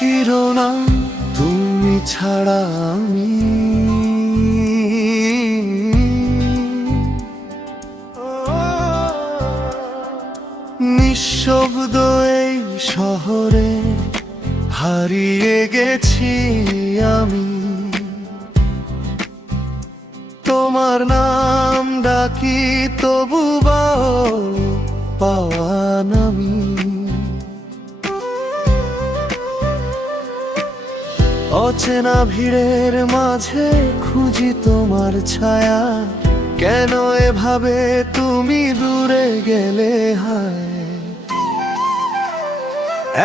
শিরোনাম তুমি ছাড়া আমি। নিঃশব্দ এই শহরে হারিয়ে গেছি আমি। তোমার নাম ডাকি তবু পাওয়া নামি। অচেনা ভিড়ের মাঝে খুঁজি তোমার ছায়া, কেন এভাবে তুমি দূরে গেলে হায়।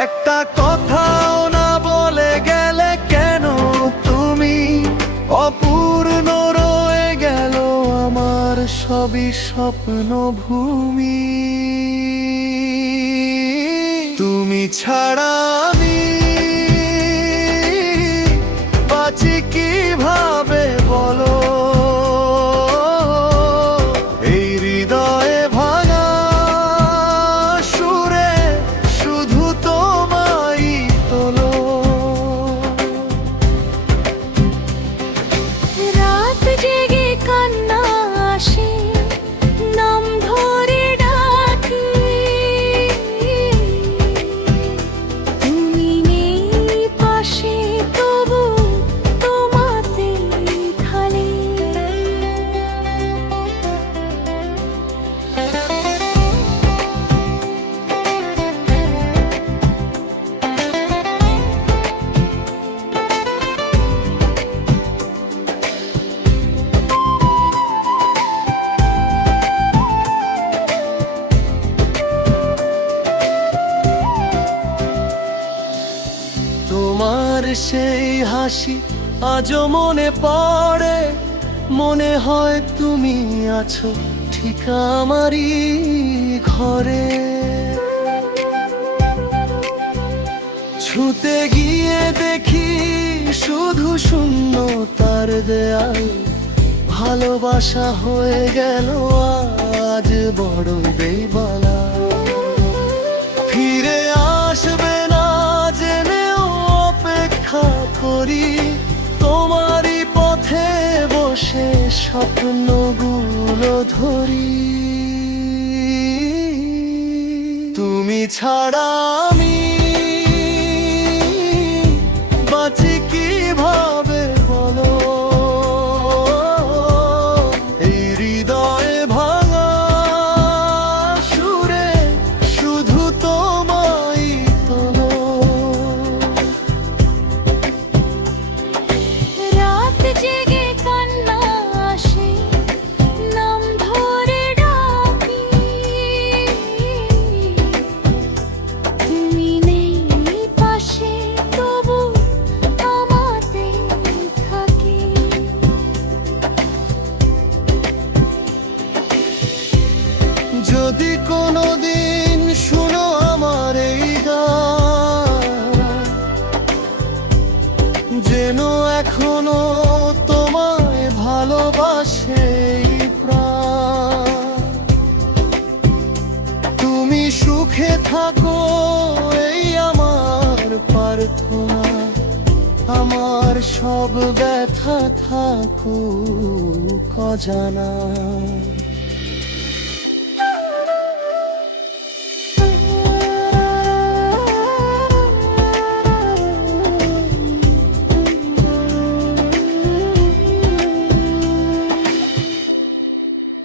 একটা কথাও না বলে গেলে কেন তুমি, অপূর্ণ রয়ে গেল আমার সবই স্বপ্ন ভূমি। তুমি ছাড়া আমি বাঁচি কিভাবে বলো, এই হৃদয়ে ভাঙা সুরে শুধু তোমায় তোলো। রাত জেগে কান্না আসে, নাম ধরে ডাকি, তুমি নেই পাশে তবু তোমাতে খালি। তোমার সেই হাসি আজও মনে পড়ে, মনে হয় তুমি আছো ঠিক আমারই ঘরে। ছুতে গিয়ে দেখি শুধু শূন্যতার দেয়াল, ভালোবাসা হয়ে গেল আজ বড় বেবালা। ফিরে আসবে না জেনেও অপেক্ষা করি, তোমারই পথে বসে স্বপ্নগুলো ধরি। তুমি ছাড়া আমি বাঁচি কিভাবে বলো, এই হৃদয়ে ভাঙা সুরে শুধু তোমায় তোলো। রাত জেগে কান্না আসে, নাম ধরে ডাকি, তুমি নেই পাশে তবু আমাতে থাকি। যদি কোনোদিন শুনো আমার এই গান, যেন এখনো তোমায় ভালোবাসে এই প্রাণ। তুমি সুখে থাকো এই আমার প্রার্থনা, আমার সব ব্যথা থাকুক অজানা।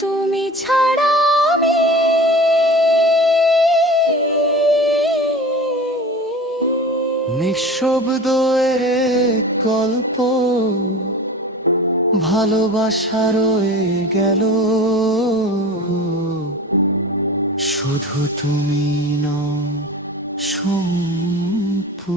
তুমি ছাড়া আমি নিঃশব্দ এক গল্প, ভালোবাসা রয়ে গেল শুধু তুমি নও সম্পূর্ণ।